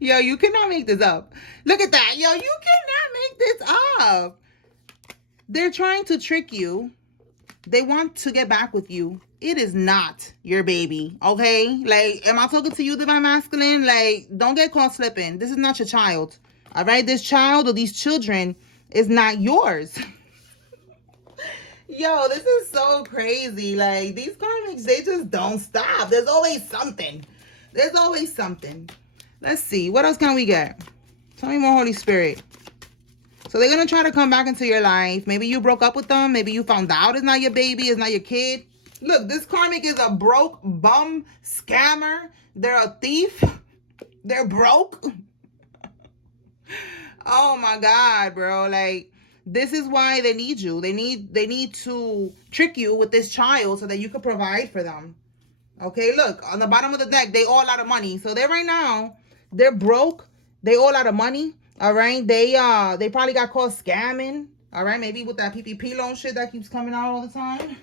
Yo, you cannot make this up. Look at that. Yo, you cannot make this up. They're trying to trick you. They want to get back with you. It is not your baby, okay? Like, am I talking to you, Divine Masculine? Like, don't get caught slipping. This is not your child, all right? This child or these children is not yours. Yo, this is so crazy. Like, these karmics, they just don't stop. There's always something. There's always something. Let's see. What else can we get? Tell me more, Holy Spirit. So they're going to try to come back into your life. Maybe you broke up with them. Maybe you found out it's not your baby. It's not your kid. Look, this karmic is a broke bum scammer. They're a thief. They're broke. Oh, my God, bro. Like, this is why they need you. They need to trick you with this child so that you can provide for them. Okay, look, on the bottom of the deck, they all out of money. So they're right now, they're broke. They all out of money. All right. They probably got caught scamming. All right, maybe with that PPP loan shit that keeps coming out all the time.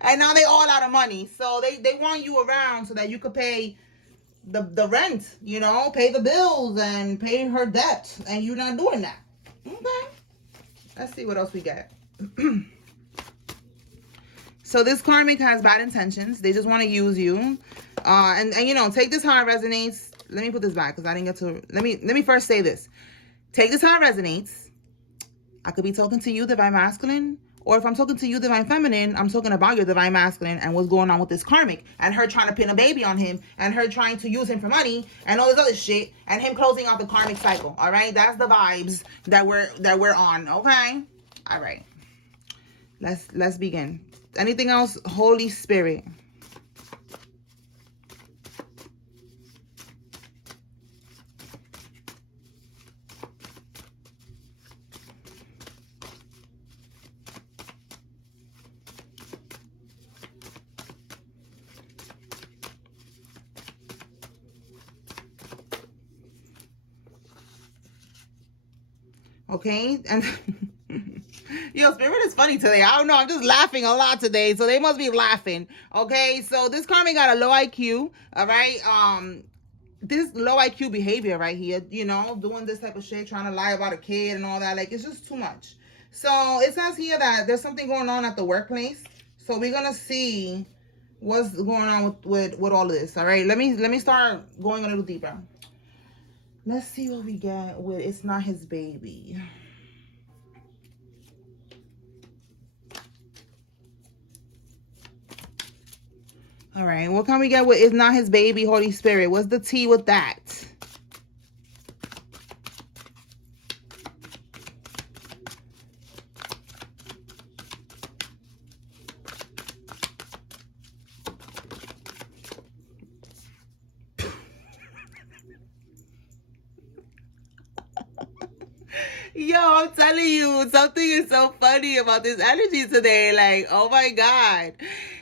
And now they all out of money. So they want you around so that you could pay the rent, you know, pay the bills and pay her debt. And you're not doing that. Okay. Let's see what else we get. So this karmic has bad intentions. They just want to use you. And you know, take this how it resonates. Let me put this back because I didn't get to. Let me first say this. Take this how it resonates. I could be talking to you, Divine Masculine. Or if I'm talking to you, Divine Feminine, I'm talking about your Divine Masculine and what's going on with this karmic. And her trying to pin a baby on him. And her trying to use him for money. And all this other shit. And him closing out the karmic cycle. All right? That's the vibes that we're on. Okay? All right. Let's begin. Anything else? Holy Spirit. Okay, and yo, Spirit is funny today. I don't know. I'm just laughing a lot today, so they must be laughing. Okay, so this karmic got a low IQ. All right, this low IQ behavior right here, you know, doing this type of shit, trying to lie about a kid and all that, like it's just too much. So it says here that there's something going on at the workplace. So we're gonna see what's going on with all of this. All right, let me start going a little deeper. Let's see what we get with It's Not His Baby. All right, what can we get with It's Not His Baby, Holy Spirit? What's the tea with that? Yo, I'm telling you, something is so funny about this energy today. Like, oh my God.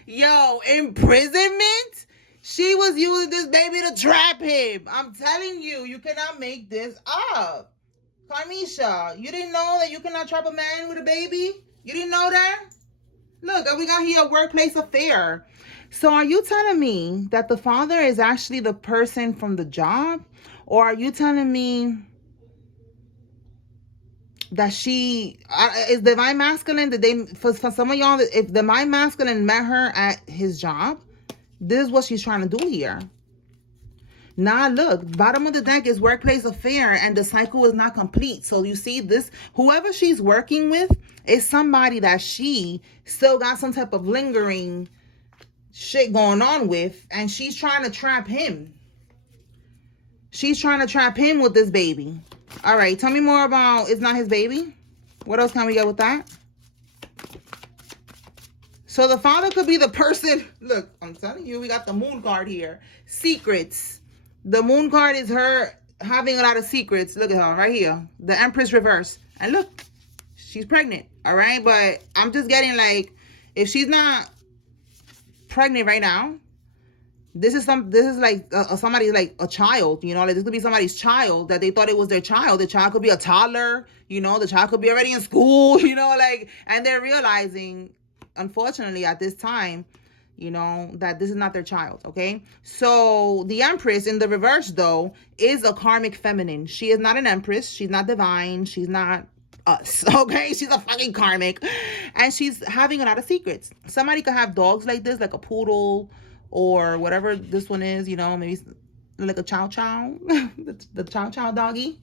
Yo, imprisonment? She was using this baby to trap him. I'm telling you, you cannot make this up. Carmisha, you didn't know that you cannot trap a man with a baby? You didn't know that? Look, we got here a workplace affair. So are you telling me that the father is actually the person from the job? Or are you telling me that she is Divine Masculine? Did they, for some of y'all, if Divine Masculine met her at his job, this is what she's trying to do here. Now look, bottom of the deck is workplace affair and the cycle is not complete. So you see this, whoever she's working with is somebody that she still got some type of lingering shit going on with, and she's trying to trap him. She's trying to trap him with this baby. All right, tell me more about It's Not His Baby. What else can we get with that? So the father could be the person. Look, I'm telling you, we got the moon card here. Secrets. The moon card is her having a lot of secrets. Look at her right here. The Empress reverse. And look, she's pregnant. All right, but I'm just getting like, if she's not pregnant right now, this is like somebody's like a child, you know, like this could be somebody's child that they thought it was their child. The child could be a toddler, you know, the child could be already in school, you know, like, and they're realizing, unfortunately, at this time, you know, that this is not their child, okay? So the Empress in the reverse, though, is a karmic feminine. She is not an Empress. She's not divine. She's not us, okay? She's a fucking karmic. And she's having a lot of secrets. Somebody could have dogs like this, like a poodle or whatever this one is, you know, maybe like a chow chow, the chow chow doggy.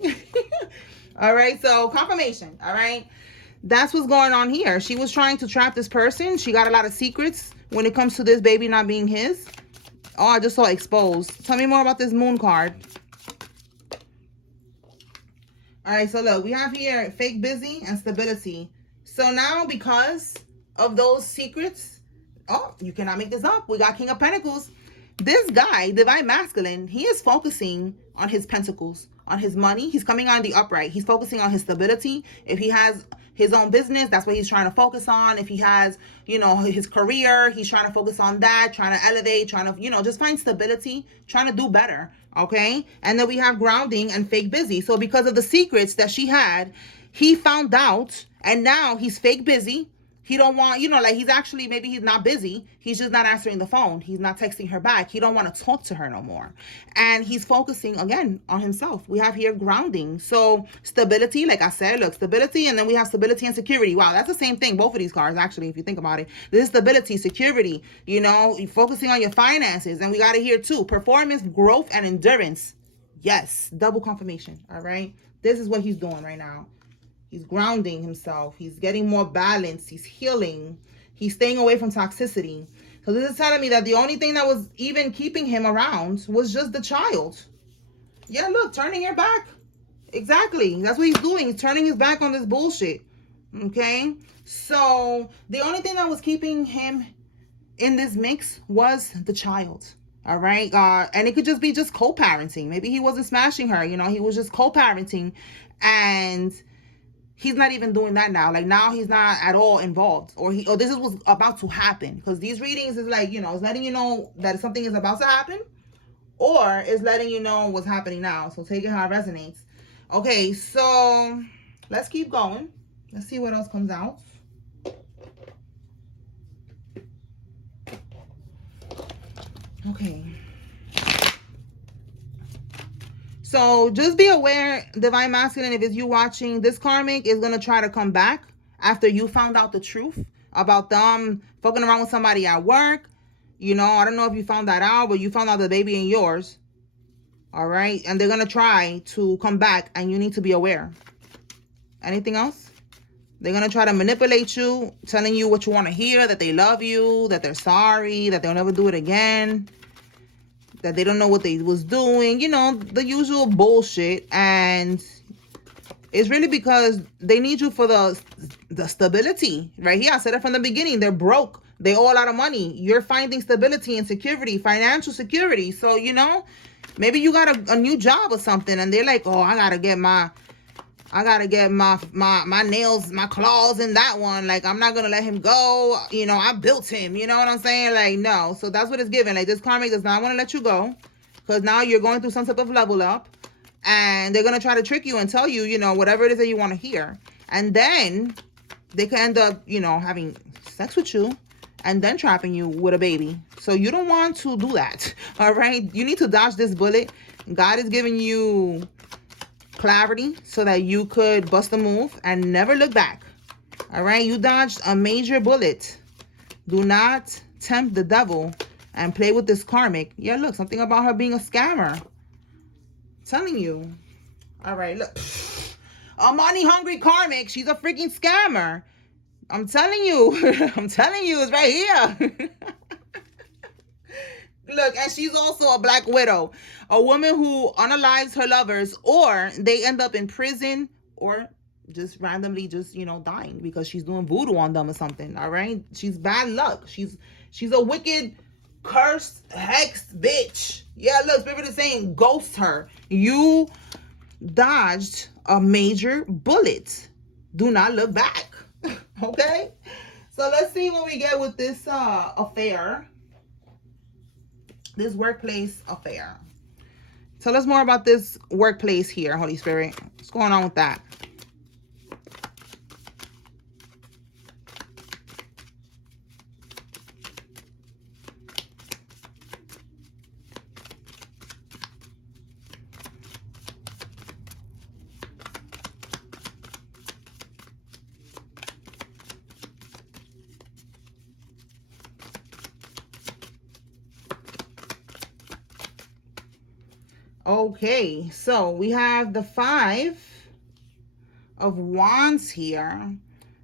All right, so confirmation, all right? That's what's going on here. She was trying to trap this person. She got a lot of secrets when it comes to this baby not being his. Oh, I just saw exposed. Tell me more about this moon card. All right, so look, we have here fake busy and stability. So now because of those secrets, oh, you cannot make this up. We got King of Pentacles. This guy, Divine Masculine, he is focusing on his pentacles, on his money. He's coming on the upright. He's focusing on his stability. If he has his own business, that's what he's trying to focus on. If he has, you know, his career, he's trying to focus on that, trying to elevate, trying to, you know, just find stability, trying to do better, okay? And then we have grounding and fake busy. So because of the secrets that she had, he found out, and now he's fake busy. He don't want, you know, like he's actually, maybe he's not busy. He's just not answering the phone. He's not texting her back. He don't want to talk to her no more. And he's focusing, again, on himself. We have here grounding. So stability, like I said, look, stability. And then we have stability and security. Wow, that's the same thing. Both of these cards, actually, if you think about it. This is stability, security, you know, focusing on your finances. And we got it here too. Performance, growth, and endurance. Yes, double confirmation. All right. This is what he's doing right now. He's grounding himself. He's getting more balanced. He's healing. He's staying away from toxicity. So this is telling me that the only thing that was even keeping him around was just the child. Yeah, look, turning your back. Exactly. That's what he's doing. He's turning his back on this bullshit. Okay? So the only thing that was keeping him in this mix was the child. All right? And it could just be just co-parenting. Maybe he wasn't smashing her. You know, he was just co-parenting. And he's not even doing that now. Like now he's not at all involved, or this is what's about to happen. Because these readings is like, you know, it's letting you know that something is about to happen, or it's letting you know what's happening now. So take it how it resonates. Okay, so let's keep going. Let's see what else comes out. Okay. So just be aware, Divine Masculine, if it's you watching, this karmic is going to try to come back after you found out the truth about them fucking around with somebody at work. You know, I don't know if you found that out, but you found out the baby ain't yours. All right. And they're going to try to come back, and you need to be aware. Anything else? They're going to try to manipulate you, telling you what you want to hear, that they love you, that they're sorry, that they'll never do it again, that they don't know what they was doing, you know, the usual bullshit. And it's really because they need you for the stability. Right here, I said it from the beginning. They're broke. They owe a lot of money. You're finding stability and security, financial security. So, you know, maybe you got a new job or something, and they're like, oh, I gotta get my nails, my claws in that one. Like, I'm not gonna let him go. You know, I built him. You know what I'm saying? Like, no. So that's what it's giving. Like, this karmic does not want to let you go, because now you're going through some type of level up, and they're gonna try to trick you and tell you, you know, whatever it is that you want to hear, and then they can end up, you know, having sex with you, and then trapping you with a baby. So you don't want to do that. All right, you need to dodge this bullet. God is giving you clarity so that you could bust a move and never look back. All right, you dodged a major bullet. Do not tempt the devil and play with this karmic. Yeah, look, something about her being a scammer. I'm telling you. All right, look, a money hungry karmic. She's a freaking scammer. I'm telling you. I'm telling you, it's right here. Look, and she's also a black widow, a woman who unalives her lovers, or they end up in prison, or just randomly just, you know, dying because she's doing voodoo on them or something. All right, she's bad luck. She's a wicked, cursed, hexed bitch. Yeah, look, Spirit is saying ghost her. You dodged a major bullet. Do not look back. Okay, so let's see what we get with this affair. This workplace affair. Tell us more about this workplace here, Holy Spirit. What's going on with that? Okay, so we have the 5 of Wands here.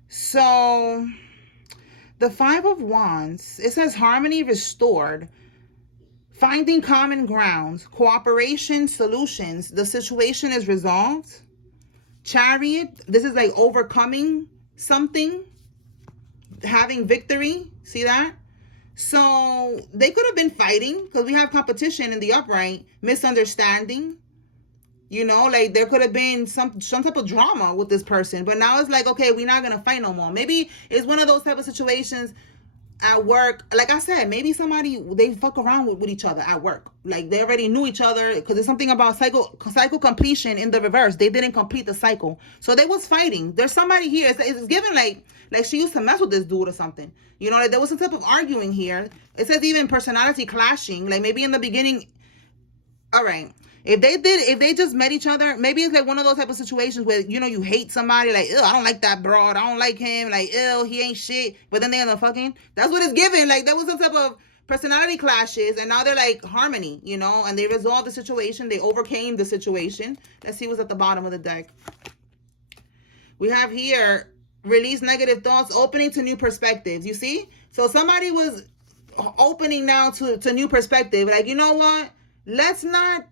So the 5 of Wands, it says harmony restored, finding common grounds, cooperation, solutions. The situation is resolved. Chariot, this is like overcoming something, having victory. See that? So they could have been fighting because we have competition in the upright, misunderstanding. You know, like there could have been some type of drama with this person, but now it's like, okay, we're not gonna fight no more. Maybe it's one of those type of situations at work. Like I said, maybe somebody, they fuck around with each other at work. Like they already knew each other because there's something about cycle completion in the reverse. They didn't complete the cycle, so they was fighting. There's somebody here. It's given like she used to mess with this dude or something. You know, like there was some type of arguing here. It says even personality clashing. Like maybe in the beginning. All right. If they just met each other, maybe it's like one of those type of situations where, you know, you hate somebody, like, ew, I don't like that broad, I don't like him, like, ew, he ain't shit, but then they end up fucking. That's what it's given. Like, there was some type of personality clashes, and now they're like harmony, you know, and they resolved the situation, they overcame the situation. Let's see what's at the bottom of the deck. We have here, release negative thoughts, opening to new perspectives. You see? So somebody was opening now to new perspective. Like, you know what? Let's not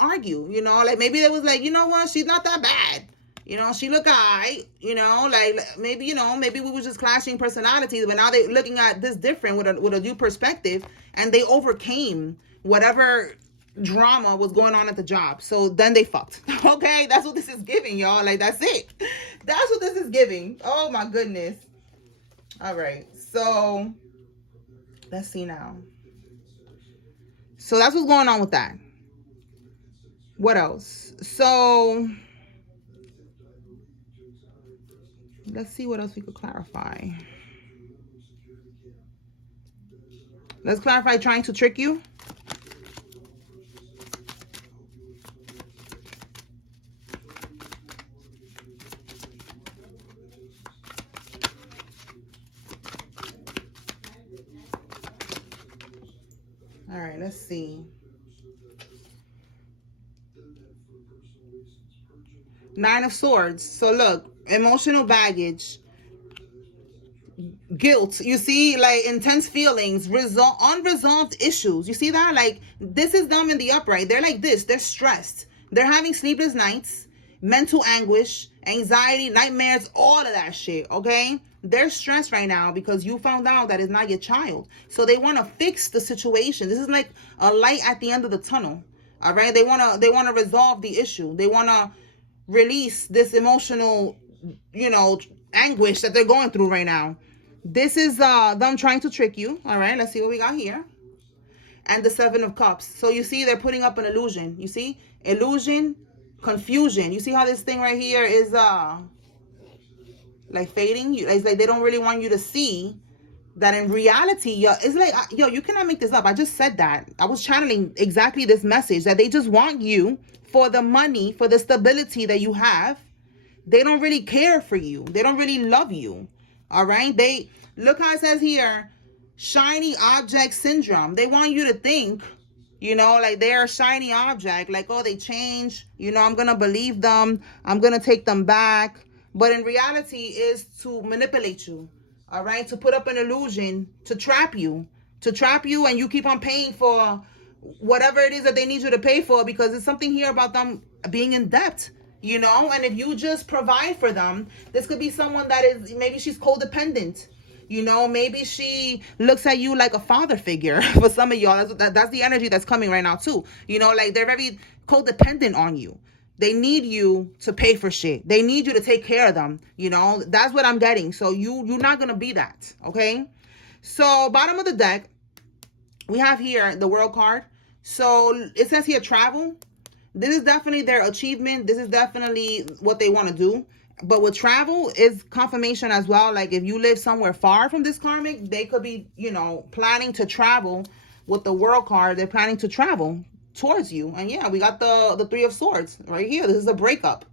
argue, you know, like maybe they was like, you know what, she's not that bad, you know, she look alright, you know, like maybe, you know, maybe we were just clashing personalities, but now they looking at this different with a new perspective, and they overcame whatever drama was going on at the job. So then they fucked. Okay, that's what this is giving, y'all. Like, that's it. That's what this is giving. Oh my goodness. All right, so let's see now. So that's what's going on with that. What else? So let's see what else we could clarify. Let's clarify trying to trick you. All right, let's see. 9 of Swords. So look, emotional baggage, guilt, you see, like intense feelings, unresolved issues. You see that? Like, this is them in the upright. They're like this. They're stressed. They're having sleepless nights, mental anguish, anxiety, nightmares, all of that shit. Okay, they're stressed right now because you found out that it's not your child. So they want to fix the situation. This is like a light at the end of the tunnel. All right, they want to resolve the issue. They want to release this emotional, you know, anguish that they're going through right now. This is them trying to trick you. All right, let's see what we got here. And the 7 of Cups. So you see, they're putting up an illusion. You see, illusion, confusion. You see how this thing right here is like fading. It's like they don't really want you to see that in reality, yo, it's like, yo, you cannot make this up. I just said that. I was channeling exactly this message, that they just want you for the money, for the stability that you have. They don't really care for you. They don't really love you. All right. They, look how it says here, shiny object syndrome. They want you to think, you know, like they're a shiny object, like, oh, they change, you know, I'm going to believe them. I'm going to take them back. But in reality is to manipulate you. All right. To put up an illusion, to trap you, and you keep on paying for whatever it is that they need you to pay for, because there's something here about them being in debt. You know, and if you just provide for them, this could be someone that is, maybe she's codependent. You know, maybe she looks at you like a father figure for some of y'all. That's the energy that's coming right now too. You know, like they're very codependent on you. They need you to pay for shit. They need you to take care of them. You know, that's what I'm getting. So you're not going to be that. Okay. So bottom of the deck, we have here the World card. So it says here travel. This is definitely their achievement. This is definitely what they want to do. But with travel is confirmation as well. Like if you live somewhere far from this karmic, they could be, you know, planning to travel. With the World card, they're planning to travel towards you. And yeah, we got the 3 of Swords right here. This is a breakup.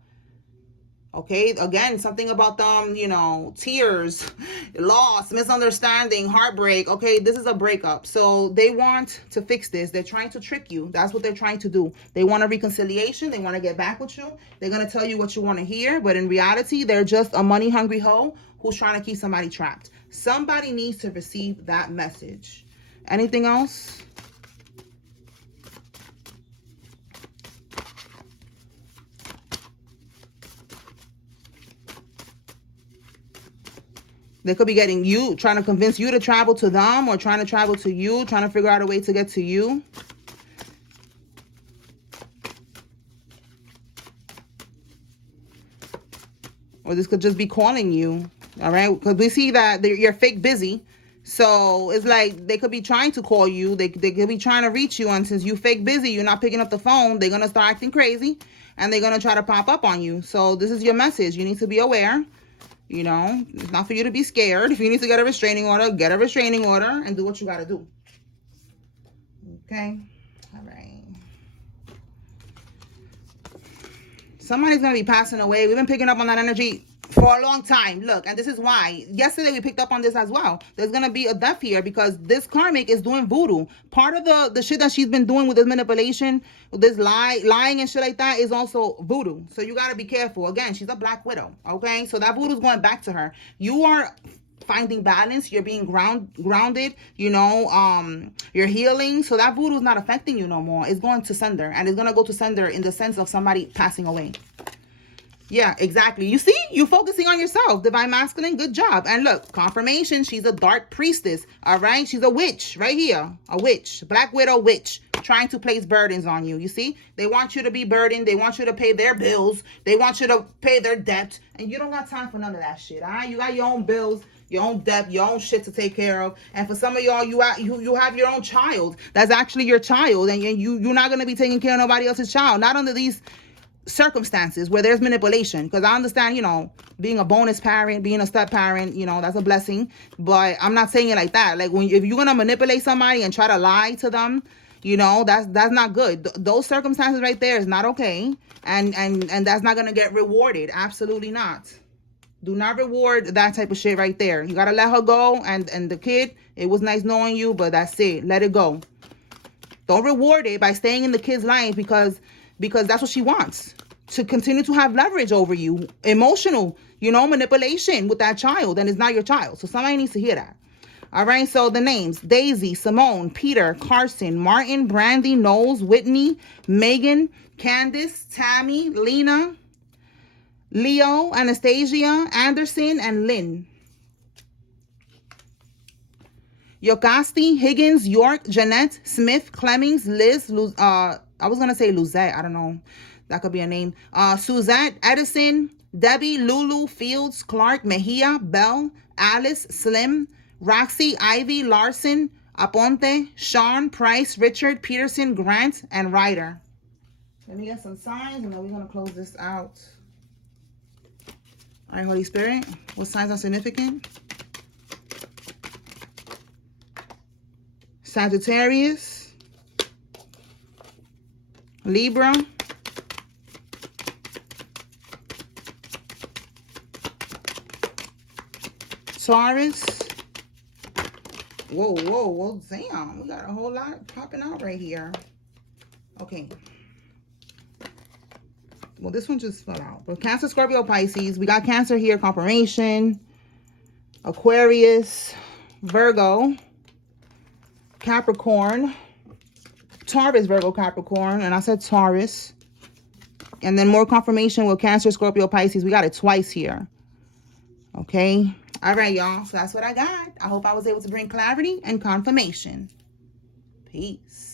Okay, again, something about them, you know, tears, loss, misunderstanding, heartbreak. Okay, this is a breakup. So they want to fix this. They're trying to trick you. That's what they're trying to do. They want a reconciliation. They want to get back with you. They're going to tell you what you want to hear. But in reality, they're just a money hungry hoe who's trying to keep somebody trapped. Somebody needs to receive that message. Anything else? They could be getting you, trying to convince you to travel to them, or trying to travel to you, trying to figure out a way to get to you. Or this could just be calling you, all right? Because we see that you're fake busy. So it's like they could be trying to call you. They could be trying to reach you. And since you fake busy, you're not picking up the phone, they're going to start acting crazy. And they're going to try to pop up on you. So this is your message. You need to be aware. You know, it's not for you to be scared. If you need to get a restraining order, get a restraining order and do what you got to do. Okay. All right. Somebody's going to be passing away. We've been picking up on that energy for a long time. Look, and this is why. Yesterday we picked up on this as well. There's going to be a death here because this karmic is doing voodoo. Part of the shit that she's been doing with this manipulation, with this lying and shit like that is also voodoo. So you got to be careful. Again, she's a black widow. Okay? So that voodoo is going back to her. You are finding balance, you're being grounded, you know, you're healing. So that voodoo is not affecting you no more. It's going to sender, and it's going to go to sender in the sense of somebody passing away. Yeah, exactly. You see, you focusing on yourself. Divine masculine, good job. And look, confirmation, she's a dark priestess. All right, she's a witch right here. A witch, black widow witch, trying to place burdens on you. You see, they want you to be burdened. They want you to pay their bills. They want you to pay their debt, and you don't got time for none of that shit. All right, you got your own bills, your own debt, your own shit to take care of. And for some of y'all, you have your own child that's actually your child, and you're not gonna be taking care of nobody else's child. Not under these circumstances where there's manipulation, because I understand, you know, being a bonus parent, being a step parent, you know, that's a blessing, but I'm not saying it like that. Like, if you're gonna manipulate somebody and try to lie to them, you know, that's not good. Those circumstances right there is not okay, and that's not gonna get rewarded. Absolutely not. Do not reward that type of shit right there. You gotta let her go, and the kid, it was nice knowing you, but that's it. Let it go. Don't reward it by staying in the kid's life because that's what she wants, to continue to have leverage over you, emotional, you know, manipulation with that child, and it's not your child. So somebody needs to hear that. All right, so the names: Daisy, Simone, Peter, Carson, Martin, Brandy, Knowles, Whitney, Megan, Candace, Tammy, Lena, Leo, Anastasia, Anderson, and Lynn. Yocasti, Higgins, York, Jeanette, Smith, Clemmings, Liz, I was going to say Luzette. I don't know. That could be a name. Suzette, Edison, Debbie, Lulu, Fields, Clark, Mejia, Bell, Alice, Slim, Roxy, Ivy, Larson, Aponte, Sean, Price, Richard, Peterson, Grant, and Ryder. Let me get some signs, and then we're going to close this out. All right, Holy Spirit, what signs are significant? Sagittarius, Libra, Taurus. Whoa, damn, we got a whole lot popping out right here. Okay. Well, this one just fell out. But Cancer, Scorpio, Pisces. We got Cancer here, confirmation. Aquarius, Virgo, Capricorn, Taurus, Virgo, Capricorn. And I said Taurus. And then more confirmation with Cancer, Scorpio, Pisces. We got it twice here. Okay. All right, y'all. So that's what I got. I hope I was able to bring clarity and confirmation. Peace.